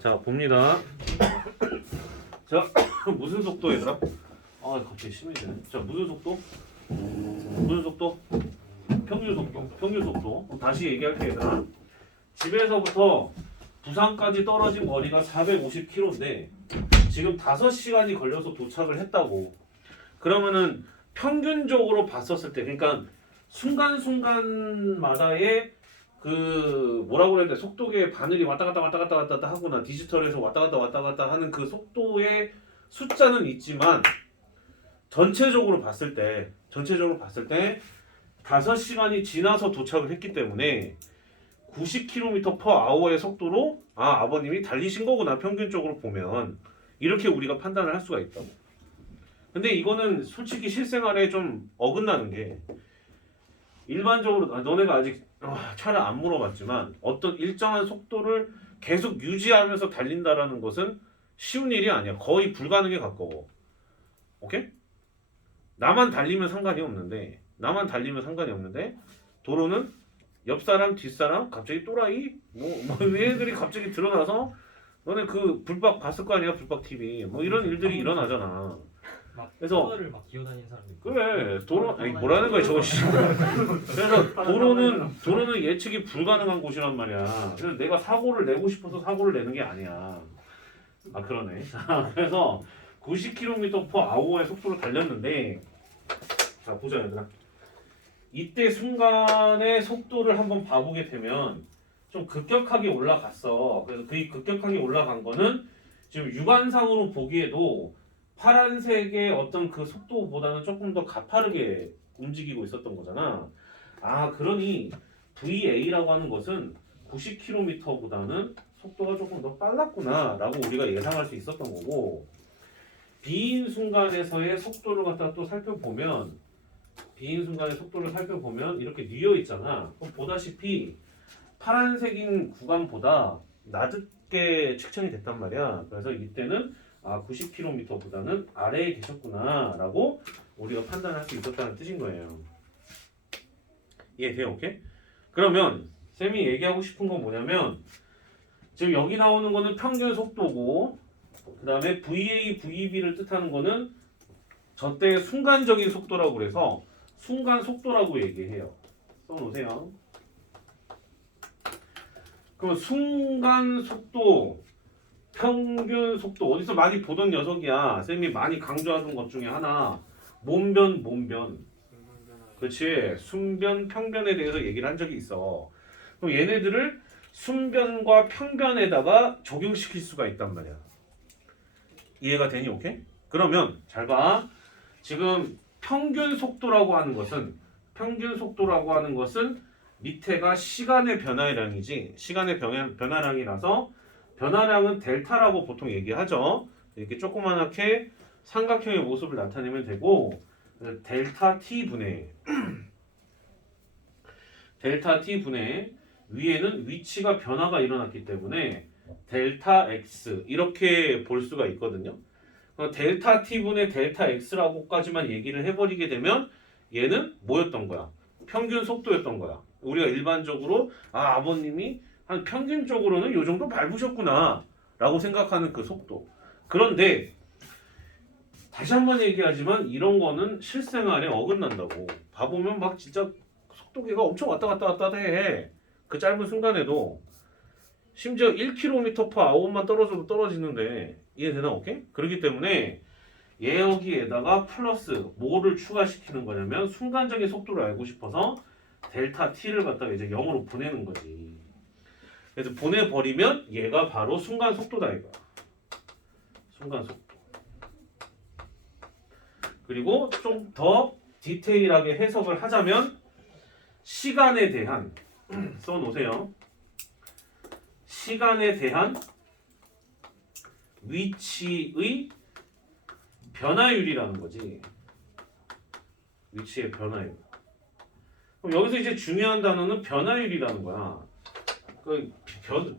자, 봅니다. 자, 무슨 속도 얘들아? 아, 갑자기 심해지네. 자, 무슨 속도? 무슨 속도? 평균 속도. 평균 속도. 다시 얘기할게 얘들아. 집에서부터 부산까지 떨어진 거리가 450km인데 지금 5시간이 걸려서 도착을 했다고. 그러면은 평균적으로 봤었을 때, 그러니까 순간순간마다의 그 뭐라고 해야 돼? 속도계 바늘이 왔다 갔다 하거나 디지털에서 왔다 갔다 하는 그 속도의 숫자는 있지만 전체적으로 봤을 때 5시간이 지나서 도착을 했기 때문에 90km/h의 속도로 아버님이 달리신 거구나, 평균적으로 보면. 이렇게 우리가 판단을 할 수가 있다고. 근데 이거는 솔직히 실생활에 좀 어긋나는 게, 일반적으로 너네가 아직 차를 안 물어봤지만 어떤 일정한 속도를 계속 유지하면서 달린다라는 것은 쉬운 일이 아니야. 거의 불가능에 가까워. 오케이? 나만 달리면 상관이 없는데 도로는 옆 사람, 뒷 사람, 갑자기 또라이, 얘들이 갑자기 드러나서, 너네 그 불박 봤을 거 아니야, 불박 TV. 뭐 이런 일들이 일어나잖아. 그래서 터널을 막 기어다니는 사람들. 그래, 도로, 아니 뭐라는 거야 저거. 그래서 도로는 예측이 불가능한 곳이란 말이야. 그래서 내가 사고를 내고 싶어서 사고를 내는 게 아니야. 아, 그러네. 그래서 90km/h의 속도로 달렸는데, 자 보자 얘들아. 이때 순간의 속도를 한번 봐보게 되면 좀 급격하게 올라갔어. 그래서 그 급격하게 올라간 거는 지금 육안상으로 보기에도 파란색의 어떤 그 속도보다는 조금 더 가파르게 움직이고 있었던 거잖아. 그러니 VA라고 하는 것은 90km보다는 속도가 조금 더 빨랐구나 라고 우리가 예상할 수 있었던 거고, 비인 순간에서의 속도를 갖다 또 살펴보면 이렇게 뉘어 있잖아. 그럼 보다시피 파란색인 구간보다 낮게 측정이 됐단 말이야. 그래서 이때는 90km보다는 아래에 계셨구나 라고 우리가 판단할 수 있었다는 뜻인 거예요. 이해돼요? 오케이? 그러면 쌤이 얘기하고 싶은 건 뭐냐면, 지금 여기 나오는 거는 평균 속도고, 그 다음에 VA, VB를 뜻하는 거는 저때의 순간적인 속도라고 그래서 순간 속도라고 얘기해요. 써놓으세요. 그럼 순간 속도, 평균 속도, 어디서 많이 보던 녀석이야. 쌤이 많이 강조하던 것 중에 하나, 몸변. 그렇지. 순변, 평변에 대해서 얘기를 한 적이 있어. 그럼 얘네들을 순변과 평변에다가 적용시킬 수가 있단 말이야. 이해가 되니? 오케이? 그러면 잘 봐. 지금 평균 속도라고 하는 것은 밑에가 시간의 변화량이지, 시간의 변화량이라서 변화량은 델타라고 보통 얘기하죠. 이렇게 조그만하게 삼각형의 모습을 나타내면 되고, 델타 T분의 위에는 위치가 변화가 일어났기 때문에 델타 X 이렇게 볼 수가 있거든요. 델타 T분의 델타 X라고까지만 얘기를 해버리게 되면 얘는 뭐였던 거야? 평균 속도였던 거야. 우리가 일반적으로 아버님이 한 평균적으로는 요 정도 밟으셨구나 라고 생각하는 그 속도. 그런데 다시 한번 얘기하지만 이런 거는 실생활에 어긋난다고. 봐보면 막 진짜 속도계가 엄청 왔다 갔다 해. 그 짧은 순간에도 심지어 1km/h만 떨어져도 떨어지는데, 이해되나? 오케이? 그렇기 때문에 여기에다가 플러스 뭐를 추가시키는 거냐면 순간적인 속도를 알고 싶어서 델타 T를 갖다가 이제 0으로 보내는 거지. 그래서 보내버리면 얘가 바로 순간 속도다 이거야. 순간 속도. 그리고 좀 더 디테일하게 해석을 하자면 시간에 대한 써놓으세요. 시간에 대한 위치의 변화율이라는 거지. 위치의 변화율. 그럼 여기서 이제 중요한 단어는 변화율이라는 거야. 그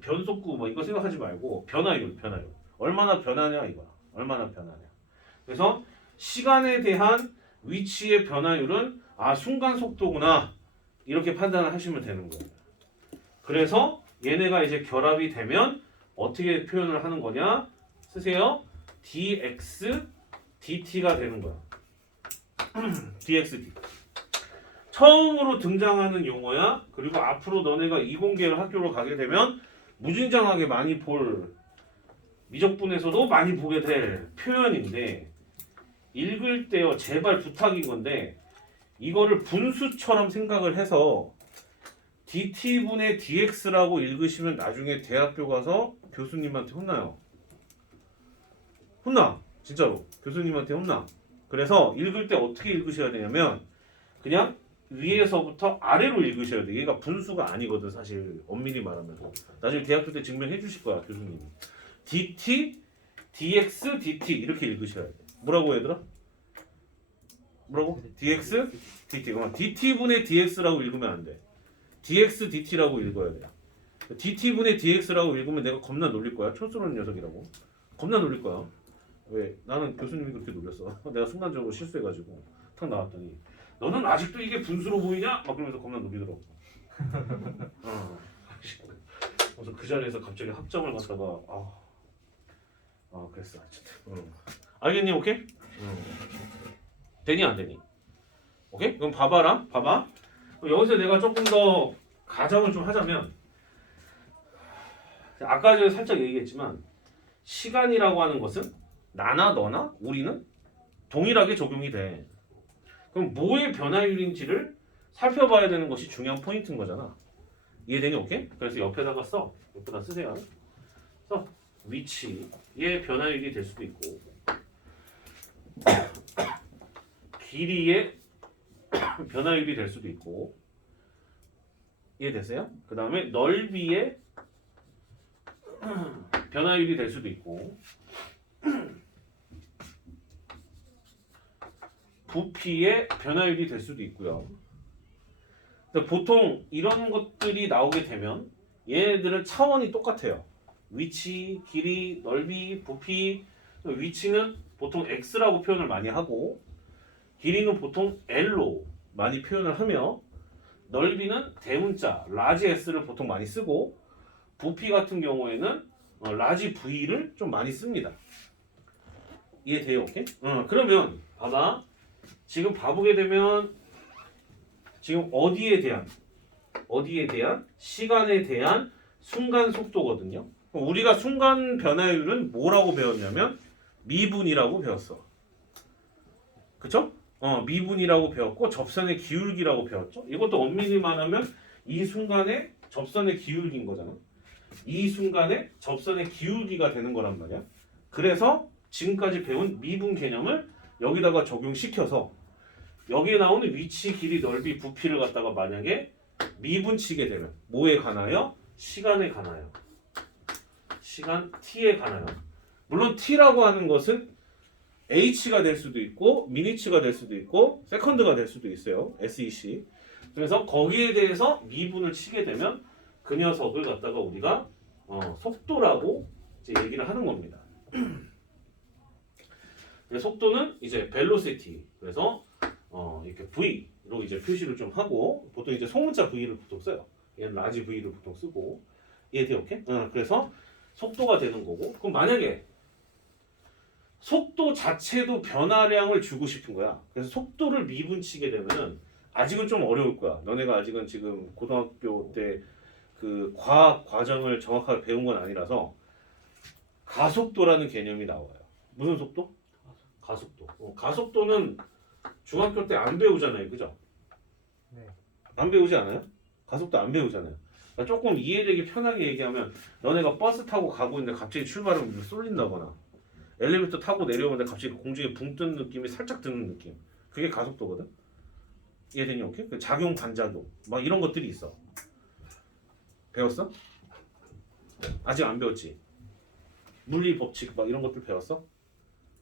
변속구 뭐 이거 생각하지 말고 변화율. 얼마나 변하냐 이거야. 얼마나 변하냐. 그래서 시간에 대한 위치의 변화율은 순간 속도구나 이렇게 판단을 하시면 되는 거예요. 그래서 얘네가 이제 결합이 되면 어떻게 표현을 하는 거냐? 쓰세요. dx dt가 되는 거야. dx dt. 처음으로 등장하는 용어야. 그리고 앞으로 너네가 이공계열 학교로 가게 되면 무진장하게 많이 볼 미적분에서도 많이 보게 될 표현인데 읽을 때요 제발 부탁인 건데 이거를 분수처럼 생각을 해서 dt분의 dx라고 읽으시면 나중에 대학교 가서 교수님한테 혼나요. 혼나. 진짜로. 교수님한테 혼나. 그래서 읽을 때 어떻게 읽으셔야 되냐면 그냥 위에서부터 아래로 읽으셔야 돼. 얘가 분수가 아니거든 사실 엄밀히 말하면. 나중에 대학교 때 증명해 주실 거야 교수님이. dt, dx, dt 이렇게 읽으셔야 돼. 뭐라고 얘들아? 뭐라고? dx, dt. dt분의 dx라고 읽으면 안 돼. dx, dt라고 읽어야 돼. dt분의 dx라고 읽으면 내가 겁나 놀릴 거야. 촌스러운 녀석이라고. 겁나 놀릴 거야. 왜? 나는 교수님이 그렇게 놀렸어. 내가 순간적으로 실수해가지고 탁 나왔더니 너는 아직도 이게 분수로 보이냐? 막 그러면서 겁나 놀리더라고. 그래서 그 자리에서 갑자기 학점을 갖다가 그랬어. 알겠니? 오케이? 되니 안 되니? 오케이? 그럼 봐봐라. 봐봐. 여기서 내가 조금 더 가정을 좀 하자면 아까 전에 살짝 얘기했지만 시간이라고 하는 것은 나나 너나 우리는 동일하게 적용이 돼. 그럼 뭐의 변화율인지를 살펴봐야 되는 것이 중요한 포인트인 거잖아. 이해되니? 오케이? 그래서 옆에다가 써. 옆에다 쓰세요. 써. 위치의 변화율이 될 수도 있고 길이의 변화율이 될 수도 있고 이해됐어요? 그 다음에 넓이의 변화율이 될 수도 있고 부피의 변화율이 될 수도 있고요. 보통 이런 것들이 나오게 되면 얘네들은 차원이 똑같아요. 위치, 길이, 넓이, 부피. 위치는 보통 x라고 표현을 많이 하고 길이는 보통 l로 많이 표현을 하며 넓이는 대문자 라지 s를 보통 많이 쓰고 부피 같은 경우에는 라지 v를 좀 많이 씁니다. 이해돼요? 오케이? 그러면 봐봐. 지금 봐보게 되면 지금 어디에 대한 시간에 대한 순간 속도거든요. 우리가 순간 변화율은 뭐라고 배웠냐면 미분이라고 배웠어. 그쵸? 미분이라고 배웠고 접선의 기울기라고 배웠죠. 이것도 엄밀히 말하면 이 순간에 접선의 기울기인 거잖아. 이 순간에 접선의 기울기가 되는 거란 말이야. 그래서 지금까지 배운 미분 개념을 여기다가 적용시켜서 여기에 나오는 위치, 길이, 넓이, 부피를 갖다가 만약에 미분치게 되면 뭐에 관하여? 시간에 관하여. 시간 t에 관하여. 물론 t라고 하는 것은 h가 될 수도 있고 미니츠가 될 수도 있고 세컨드가 될 수도 있어요. SEC. 그래서 거기에 대해서 미분을 치게 되면 그 녀석을 갖다가 우리가 속도라고 이제 얘기를 하는 겁니다. 속도는 이제 velocity. 그래서 이렇게 V로 이제 표시를 좀 하고 보통 이제 소문자 V를 보통 써요. 얘는 라지 V를 보통 쓰고 이해돼요? 오케이? 그래서 속도가 되는 거고 그럼 만약에 속도 자체도 변화량을 주고 싶은 거야. 그래서 속도를 미분치게 되면은 아직은 좀 어려울 거야. 너네가 아직은 지금 고등학교 때 그 과학 과정을 정확하게 배운 건 아니라서 가속도라는 개념이 나와요. 무슨 속도? 가속도. 가속도는 중학교 때 안 배우잖아요, 그죠? 네. 안 배우지 않아요? 가속도 안 배우잖아요. 그러니까 조금 이해되기 편하게 얘기하면 너네가 버스 타고 가고 있는데 갑자기 출발하면 쏠린다거나 엘리베이터 타고 내려오는데 갑자기 공중에 붕 뜨는 느낌이 살짝 드는 느낌. 그게 가속도거든. 이해되니? 오케이? 그 작용 반작용 막 이런 것들이 있어. 배웠어? 아직 안 배웠지? 물리 법칙 막 이런 것들 배웠어?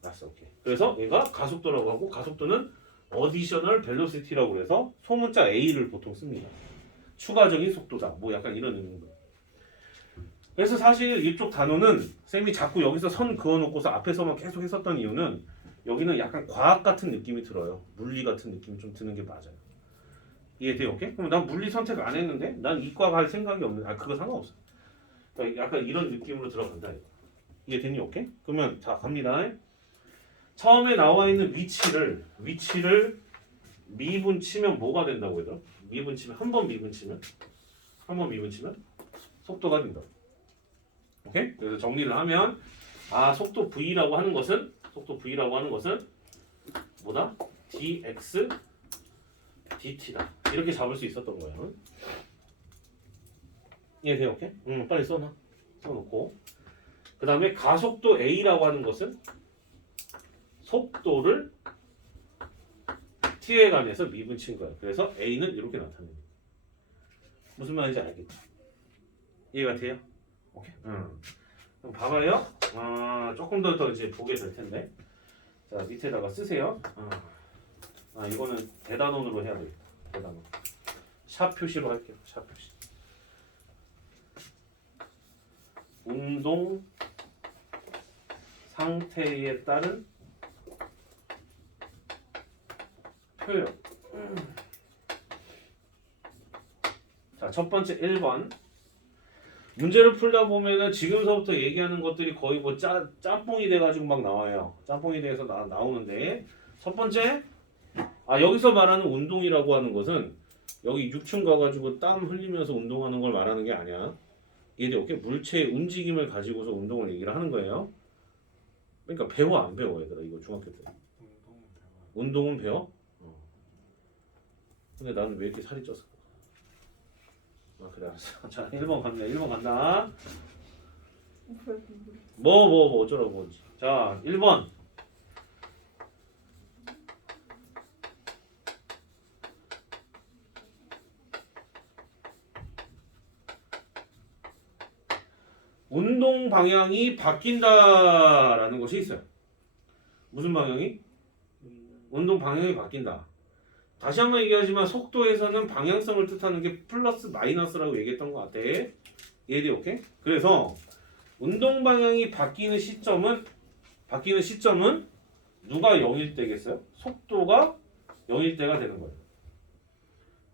알았어, 오케이. 그래서 얘가 가속도라고 하고 가속도는 additional velocity라고 해서 소문자 a를 보통 씁니다. 추가적인 속도다. 뭐 약간 이런 의미인 거예요. 그래서 사실 이쪽 단어는 쌤이 자꾸 여기서 선 그어놓고서 앞에서만 계속 했었던 이유는 여기는 약간 과학 같은 느낌이 들어요. 물리 같은 느낌이 좀 드는 게 맞아요. 이해돼요? 오케이? 그럼 난 물리 선택 안 했는데 난 이과 갈 생각이 없는데 그거 상관없어. 그러니까 약간 이런 느낌으로 들어간다. 이게 됐니? 오케이? 그러면 자 갑니다. 처음에 나와 있는 위치를 미분 치면 뭐가 된다고 얘들아? 미분 치면 한 번 미분 치면 속도가 된다. 오케이? 그래서 정리를 하면 속도 v라고 하는 것은 뭐다? dx dt다. 이렇게 잡을 수 있었던 거예요. 이해돼요? 오케이? 빨리 써놓고 그 다음에 가속도 a라고 하는 것은 속도를 t에 관해서 미분친 거예요. 그래서 a는 이렇게 나타냅니다. 무슨 말인지 알겠죠? 이해가 돼요? 오케이. 그럼 봐봐요. 조금 더 이제 보게 될 텐데. 자 밑에다가 쓰세요. 이거는 대단원으로 해야 되겠다. 대단원. 샵 표시로 할게요. 샵 표시. 운동 상태에 따른 표현. 자, 첫 번째 1번. 문제를 풀다 보면은 지금서부터 얘기하는 것들이 거의 뭐 짬뽕이 돼가지고 막 나와요. 짬뽕이 돼서 나오는데 첫 번째 여기서 말하는 운동이라고 하는 것은 여기 6층 가가지고 땀 흘리면서 운동하는 걸 말하는 게 아니야. 이게 이렇게 물체의 움직임을 가지고서 운동을 얘기를 하는 거예요. 그러니까 배워 안 배워 얘들아 이거 중학교 때. 운동은 배워? 근데 나는 왜 이렇게 살이 쪘을까? 그래 알았어. 자 1번 갑니다. 1번 간다. 뭐 어쩌라고. 자 1번. 운동 방향이 바뀐다라는 것이 있어요. 무슨 방향이? 운동 방향이 바뀐다. 다시 한번 얘기하지만 속도에서는 방향성을 뜻하는 게 플러스 마이너스라고 얘기했던 것 같아. 이해돼? 오케이? 그래서 운동 방향이 바뀌는 시점은 누가 0일 때겠어요? 속도가 0일 때가 되는 거예요.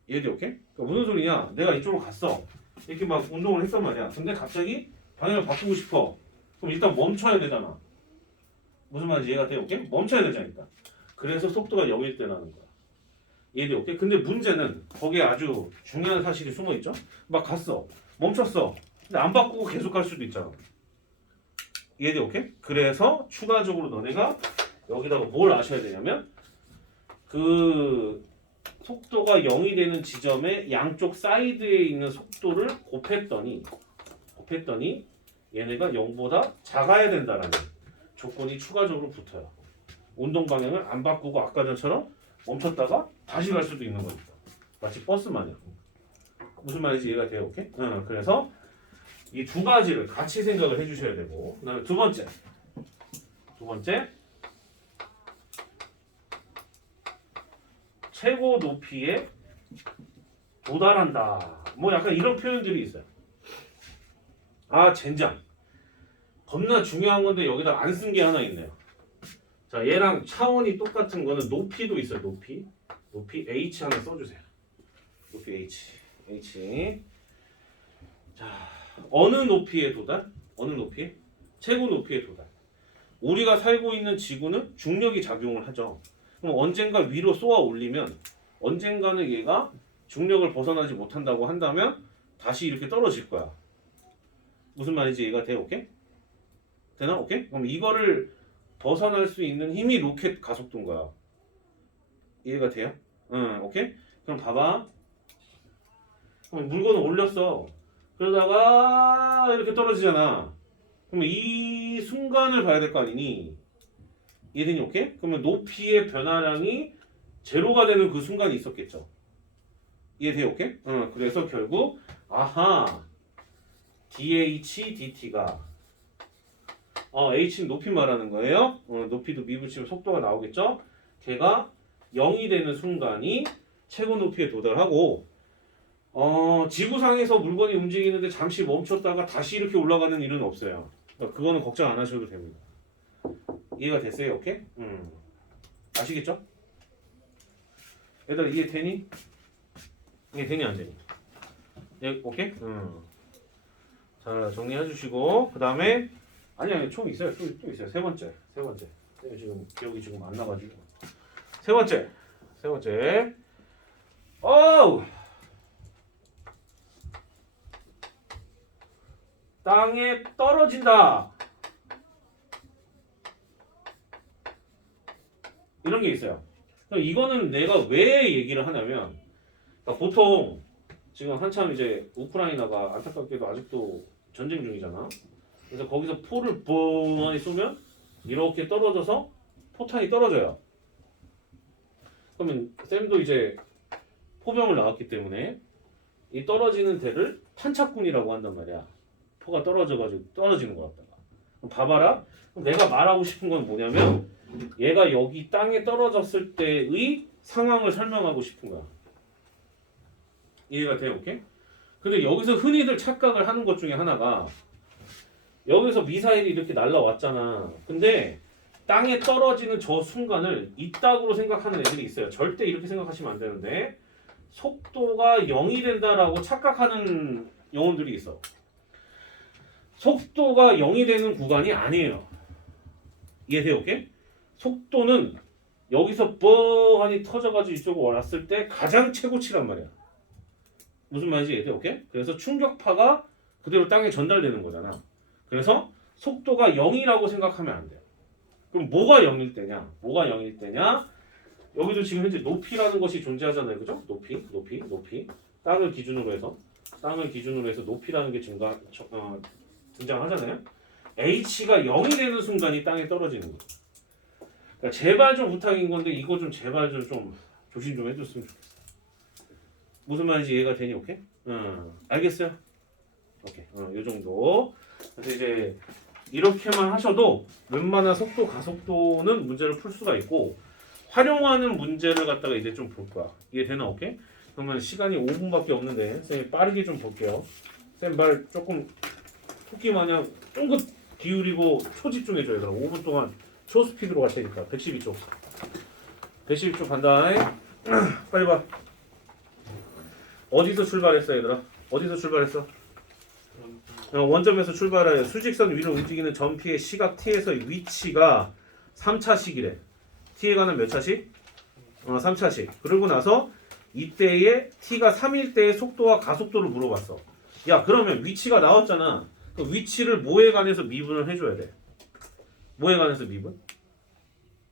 이해돼? 오케이? 그러니까 무슨 소리냐? 내가 이쪽으로 갔어. 이렇게 막 운동을 했단 말이야. 근데 갑자기 방향을 바꾸고 싶어. 그럼 일단 멈춰야 되잖아. 무슨 말인지 이해가 돼? 오케이? 멈춰야 되잖아 일단. 그래서 속도가 0일 때 나는 거야. 이해돼? 오케이? 근데 문제는 거기에 아주 중요한 사실이 숨어있죠? 막 갔어. 멈췄어. 근데 안 바꾸고 계속 갈 수도 있잖아. 이해돼? 오케이? 그래서 추가적으로 너네가 여기다가 뭘 아셔야 되냐면 그 속도가 0이 되는 지점에 양쪽 사이드에 있는 속도를 곱했더니 얘네가 0보다 작아야 된다라는 조건이 추가적으로 붙어요. 운동 방향을 안 바꾸고 아까 전처럼 멈췄다가 다시 갈 수도 있는 거니까. 마치 버스 마냥. 무슨 말인지 이해가 돼요? 오케이? 그래서 이 두 가지를 같이 생각을 해주셔야 되고 그다음에 두 번째 최고 높이에 도달한다. 뭐 약간 이런 표현들이 있어요. 젠장. 겁나 중요한 건데 여기다 안 쓴 게 하나 있네요. 자, 얘랑 차원이 똑같은 거는 높이도 있어요. 높이 H 하나 써주세요. 높이 H. 자, 어느 높이에 도달? 최고 높이에 도달. 우리가 살고 있는 지구는 중력이 작용을 하죠. 그럼 언젠가 위로 쏘아 올리면 언젠가는 얘가 중력을 벗어나지 못한다고 한다면 다시 이렇게 떨어질 거야. 무슨 말인지 이해가 돼? 오케이? 되나? 오케이? 그럼 이거를 벗어날 수 있는 힘이 로켓 가속도인 거야. 이해가 돼요? 오케이? 그럼 봐봐. 그럼 물건을 올렸어. 그러다가 이렇게 떨어지잖아. 그러면 이 순간을 봐야 될 거 아니니? 이해되니? 오케이? 그러면 높이의 변화량이 제로가 되는 그 순간이 있었겠죠. 이해돼요? 오케이? 그래서 결국 dH, dt가 h는 높이 말하는 거예요. 높이도 미분치면 속도가 나오겠죠. 걔가 0이 되는 순간이 최고 높이에 도달하고 지구상에서 물건이 움직이는데 잠시 멈췄다가 다시 이렇게 올라가는 일은 없어요. 그러니까 그거는 걱정 안 하셔도 됩니다. 이해가 됐어요? 오케이? 아시겠죠? 얘들아 이해되니? 이해되니 안 되니? 오케이? 자, 정리해 주시고 그 다음에 아니 총 있어요. 또 있어요. 세 번째. 지금 기억이 지금 안 나가지고 세 번째. 어우, 땅에 떨어진다. 이런 게 있어요. 이거는 내가 왜 얘기를 하냐면, 그러니까 보통 지금 한참 이제 우크라이나가 안타깝게도 아직도 전쟁 중이잖아. 그래서 거기서 포를 뻥하니 쏘면 이렇게 떨어져서 포탄이 떨어져요. 그러면 쌤도 이제 포병을 나왔기 때문에 이 떨어지는 데를 탄착군이라고 한단 말이야. 포가 떨어져가지고 떨어지는 거 같다가. 그럼 봐봐라. 그럼 내가 말하고 싶은 건 뭐냐면 얘가 여기 땅에 떨어졌을 때의 상황을 설명하고 싶은 거야. 이해가 돼? 오케이? 근데 여기서 흔히들 착각을 하는 것 중에 하나가 여기서 미사일이 이렇게 날라왔잖아. 근데 땅에 떨어지는 저 순간을 이따구로 생각하는 애들이 있어요. 절대 이렇게 생각하시면 안 되는데 속도가 0이 된다라고 착각하는 영혼들이 있어. 속도가 0이 되는 구간이 아니에요. 이해돼요? 오케이? 속도는 여기서 뻥하니 터져가지고 이쪽으로 왔을 때 가장 최고치란 말이야. 무슨 말인지 이해돼? 오케이? 그래서 충격파가 그대로 땅에 전달되는 거잖아. 그래서 속도가 0이라고 생각하면 안 돼. 그럼 뭐가 0일 때냐? 여기도 지금 현재 높이라는 것이 존재하잖아요. 그죠? 높이. 땅을 기준으로 해서 높이라는 게 등장하잖아요. h가 0이 되는 순간이 땅에 떨어지는 거예요. 그러니까 제발 좀 부탁인 건데 이거 좀 제발 좀 조심 좀 해줬으면 좋겠어. 무슨 말인지 이해가 되니? 오케이? 알겠어요? 오케이. 요 정도. 그래서 이제 이렇게만 하셔도 웬만한 속도, 가속도는 문제를 풀 수가 있고 활용하는 문제를 갖다가 이제 좀 볼 거야. 이해되나? 오케이? 그러면 시간이 5분밖에 없는데 쌤이 빠르게 좀 볼게요. 쌤 말 조금 토끼 마냥 쫑긋 기울이고 초집중해줘야 돼. 5분 동안 초스피드로 갈 테니까 112초 간다. 빨리 봐. 어디서 출발했어 얘들아? 어디서 출발했어? 원점에서 출발하여 수직선 위로 움직이는 전피의 시각 t에서의 위치가 3차식이래. t에 관한 몇 차식? 3차식. 그러고 나서 이때에 t가 3일 때의 속도와 가속도를 물어봤어. 야 그러면 위치가 나왔잖아. 그 위치를 뭐에 관해서 미분을 해줘야 돼? 뭐에 관해서 미분?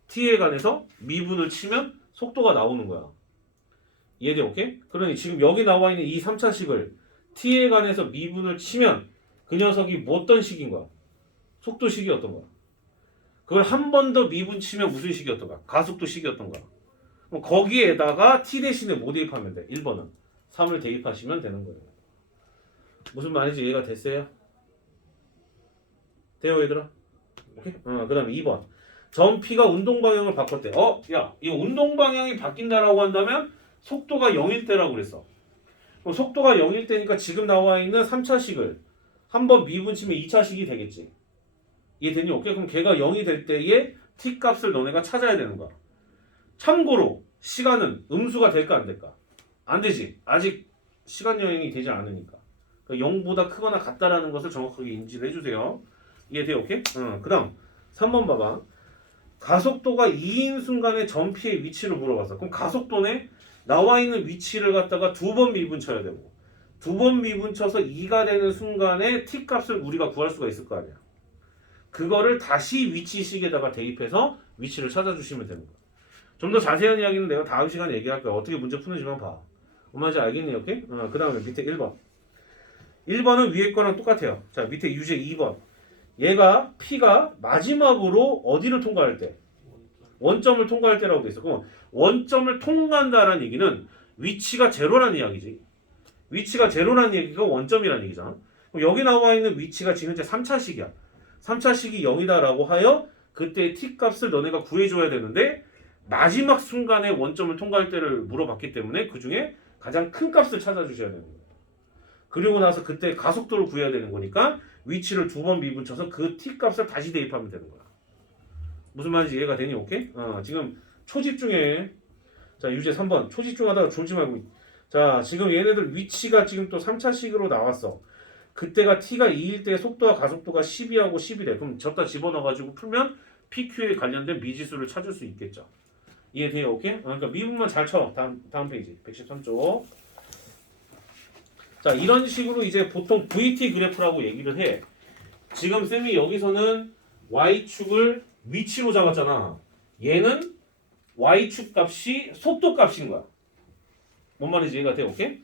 t에 관해서 미분을 치면 속도가 나오는 거야. 이해돼? 오케이? 그러니 지금 여기 나와 있는 이 3차식을 t에 관해서 미분을 치면 그 녀석이 뭐 어떤 식인 거야? 속도식이었던 거야. 그걸 한 번 더 미분 치면 무슨 식이었던 거야? 가속도식이었던 거야. 그럼 거기에다가 t 대신에 뭐 대입하면 돼? 1번은 3을 대입하시면 되는 거예요. 무슨 말인지 이해가 됐어요? 돼요 얘들아? 오케이? 그 다음에 2번 전피가 운동 방향을 바꿨대. 야, 이 운동 방향이 바뀐다라고 한다면 속도가 0일 때라고 그랬어. 그럼 속도가 0일 때니까 지금 나와 있는 3차식을 한번 미분 치면 2차식이 되겠지. 이해되니? 오케이? 그럼 걔가 0이 될 때에 t 값을 너네가 찾아야 되는 거야. 참고로 시간은 음수가 될까 안 될까? 안 되지. 아직 시간 여행이 되지 않으니까. 그러니까 0보다 크거나 같다라는 것을 정확하게 인지를 해주세요. 이해돼요? 오케이? 그 다음 3번 봐봐. 가속도가 2인 순간의 전피의 위치를 물어봤어. 그럼 가속도네 나와 있는 위치를 갖다가 두 번 미분 쳐야 되고 두 번 미분 쳐서 2가 되는 순간에 t 값을 우리가 구할 수가 있을 거 아니야. 그거를 다시 위치식에다가 대입해서 위치를 찾아주시면 되는 거야. 좀 더 자세한 이야기는 내가 다음 시간에 얘기할 거야. 어떻게 문제 푸는지만 봐. 엄마지 알겠니? 오케이? 그 다음에 밑에 1번. 1번은 위에 거랑 똑같아요. 자, 밑에 유제 2번. 얘가 P가 마지막으로 어디를 통과할 때? 원점을 통과할 때라고 돼 있어. 그럼 원점을 통과한다라는 얘기는 위치가 제로라는 이야기지. 위치가 제로라는 얘기가 원점이라는 얘기잖아. 그럼 여기 나와 있는 위치가 지금 현재 3차식이야. 3차식이 0이다라고 하여 그때 t 값을 너네가 구해줘야 되는데 마지막 순간에 원점을 통과할 때를 물어봤기 때문에 그 중에 가장 큰 값을 찾아주셔야 되는 거예요. 그리고 나서 그때 가속도를 구해야 되는 거니까 위치를 두 번 미분쳐서 그 t 값을 다시 대입하면 되는 거야. 무슨 말인지 이해가 되니? 오케이? 지금 초집중해. 자, 유제 3번. 초집중하다가 졸지 말고. 자, 지금 얘네들 위치가 지금 또 3차식으로 나왔어. 그때가 t가 2일 때 속도와 가속도가 12하고 10이래. 그럼 저다 집어넣어가지고 풀면 PQ에 관련된 미지수를 찾을 수 있겠죠. 이해돼요? 오케이? 그러니까 미분만 잘 쳐. 다음 페이지 113쪽. 자, 이런 식으로 이제 보통 VT 그래프라고 얘기를 해. 지금 쌤이 여기서는 y축을 위치로 잡았잖아. 얘는 y축 값이 속도 값인 거야. 뭔 말인지 이해가 돼? 오케이?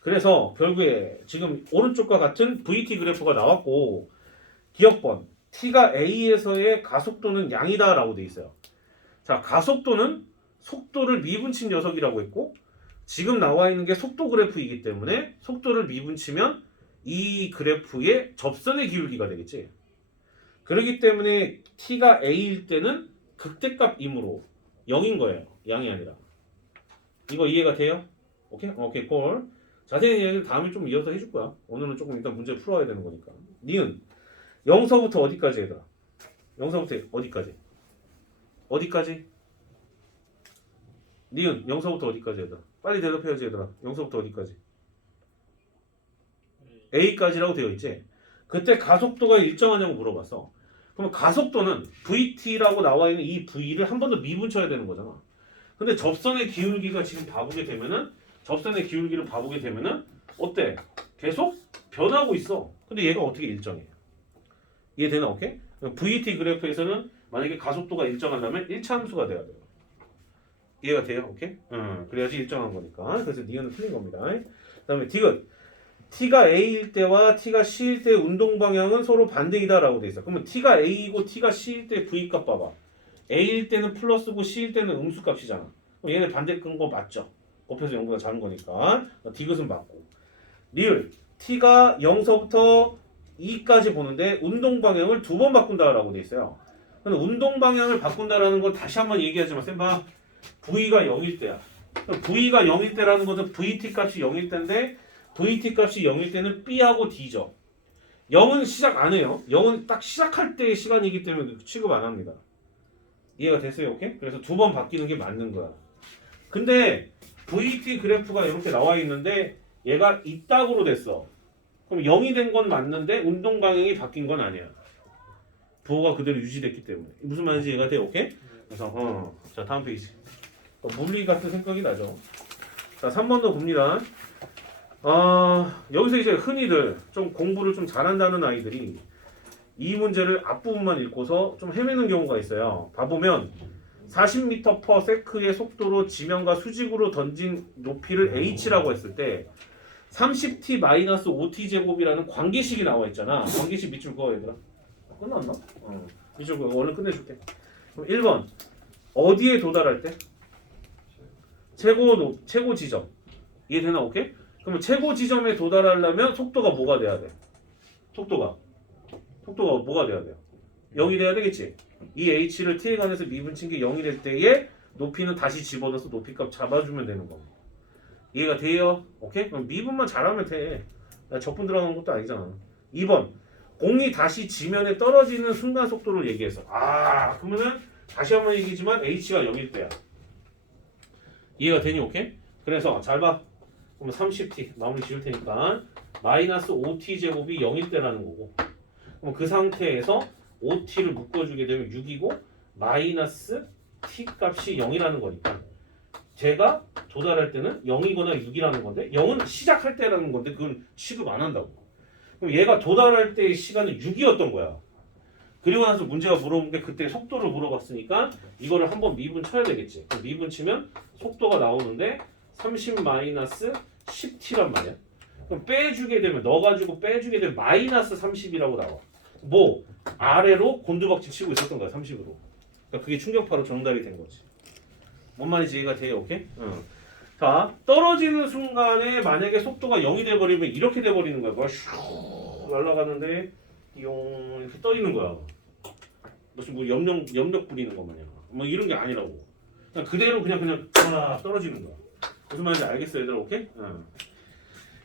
그래서 결국에 지금 오른쪽과 같은 VT 그래프가 나왔고 기억번 t가 a에서의 가속도는 양이다 라고 돼 있어요. 자, 가속도는 속도를 미분친 녀석이라고 했고 지금 나와 있는 게 속도 그래프이기 때문에 속도를 미분치면 이 그래프의 접선의 기울기가 되겠지. 그렇기 때문에 t가 a일 때는 극대값이므로 0인 거예요. 양이 아니라. 이거 이해가 돼요? 오케이? 오케이, 콜. 자세히 얘기를 다음에 좀 이어서 해줄 거야. 오늘은 조금 일단 문제 풀어야 되는 거니까. 니은 0서부터 어디까지 얘들아? 0서부터 어디까지? 어디까지? 니은 0서부터 어디까지 얘들아? 빨리 대답해야지 얘들아. 0서부터 어디까지? A까지라고 되어 있지? 그때 가속도가 일정하냐고 물어봤어. 그럼 가속도는 VT라고 나와 있는 이 V를 한 번 더 미분쳐야 되는 거잖아. 근데 접선의 기울기가 지금 봐보게 되면은 접선의 기울기를 봐보게 되면은 어때? 계속 변하고 있어. 근데 얘가 어떻게 일정해? 이해되나? 오케이? VT 그래프에서는 만약에 가속도가 일정하려면 1차 함수가 돼야 돼요. 이해가 돼요? 오케이? 그래야지 일정한 거니까. 그래서 니은은 틀린 겁니다. 그 다음에 디귿. t가 a일 때와 t가 c일 때 운동 방향은 서로 반대이다 라고 돼 있어. 그러면 t가 a이고 t가 c일 때 v 값 봐봐. a일 때는 플러스고 c일 때는 음수 값이잖아. 그럼 얘네 반대 끈 거 맞죠? 곱해서 0보다 작은 거니까. 디귿은 맞고. 리을. t가 0서부터 2까지 보는데 운동 방향을 두 번 바꾼다라고 돼 있어요. 근데 운동 방향을 바꾼다라는 건 다시 한번 얘기하지만 쌤 봐. v가 0일 때야. v가 0일 때라는 것은 vt 값이 0일 때인데 VT 값이 0일 때는 B하고 D죠. 0은 시작 안 해요. 0은 딱 시작할 때의 시간이기 때문에 취급 안 합니다. 이해가 됐어요? 오케이? 그래서 두 번 바뀌는 게 맞는 거야. 근데 VT 그래프가 이렇게 나와 있는데 얘가 이따구로 됐어. 그럼 0이 된 건 맞는데 운동 방향이 바뀐 건 아니야. 부호가 그대로 유지됐기 때문에. 무슨 말인지 이해가 돼? 오케이? 그래서 자, 다음 페이지. 물리 같은 생각이 나죠. 자, 3번도 봅니다. 여기서 이제 흔히들 좀 공부를 좀 잘한다는 아이들이 이 문제를 앞부분만 읽고서 좀 헤매는 경우가 있어요. 봐보면 40m/s의 속도로 지면과 수직으로 던진 높이를 h라고 했을 때 30t-5t 제곱이라는 관계식이 나와 있잖아. 관계식 밑줄 그어 얘들아. 끝났나? 밑줄 그어. 얼른 끝내줄게. 그럼 1번 어디에 도달할 때? 최고 지점. 이해되나? 오케이? 그러면 최고 지점에 도달하려면 속도가 뭐가 돼야 돼? 속도가 뭐가 돼야 돼요? 0이 돼야 되겠지? 이 h를 t에 관해서 미분친 게 0이 될 때에 높이는 다시 집어넣어서 높이값 잡아주면 되는 겁니다. 이해가 돼요? 오케이? 그럼 미분만 잘하면 돼. 적분 들어간 것도 아니잖아. 2번 공이 다시 지면에 떨어지는 순간 속도를 얘기해서 그러면은 다시 한번 얘기지만 h가 0일 때야. 이해가 되니? 오케이? 그래서 잘 봐. 그럼 30t 마무리 지을 테니까 마이너스 5t 제곱이 0일 때라는 거고 그럼 그 상태에서 5t를 묶어주게 되면 6이고 마이너스 t 값이 0이라는 거니까 제가 도달할 때는 0이거나 6이라는 건데 0은 시작할 때라는 건데 그건 취급 안 한다고. 그럼 얘가 도달할 때의 시간은 6이었던 거야. 그리고 나서 문제가 물어본 게 그때 속도를 물어봤으니까 이거를 한번 미분 쳐야 되겠지. 그럼 미분 치면 속도가 나오는데 30-10t란 말이야. 그럼 빼주게 되면 넣어가지고 빼주게 되면 마이너스 30이라고 나와. 뭐 아래로 곤두박질 치고 있었던 거야 30으로. 그러니까 그게 충격파로 전달이 된 거지. 뭔 말인지 이해가 돼요? 오케이? 자 떨어지는 순간에 만약에 속도가 0이 돼버리면 이렇게 돼버리는 거야. 뭐 슉 날아가는데 용 이렇게 떠 있는 거야. 무슨 뭐 염력 부리는 거 마냥. 뭐 이런 게 아니라고. 그냥 그대로 그냥 떨어지는 거야. 무슨 말인지 알겠어요, 얘들아? 오케이?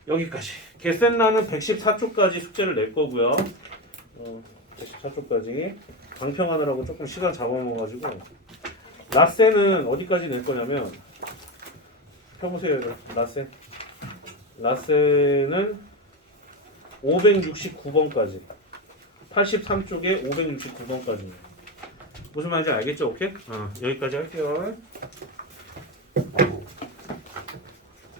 여기까지. 개센라는 114초까지 숙제를 낼 거고요. 114초까지 강평하느라고 조금 시간 잡아먹어가지고 라세는 어디까지 낼 거냐면 펴보세요, 얘들아. 라세는 569번까지 83쪽에 569번까지 무슨 말인지 알겠죠? 오케이? 여기까지 할게요.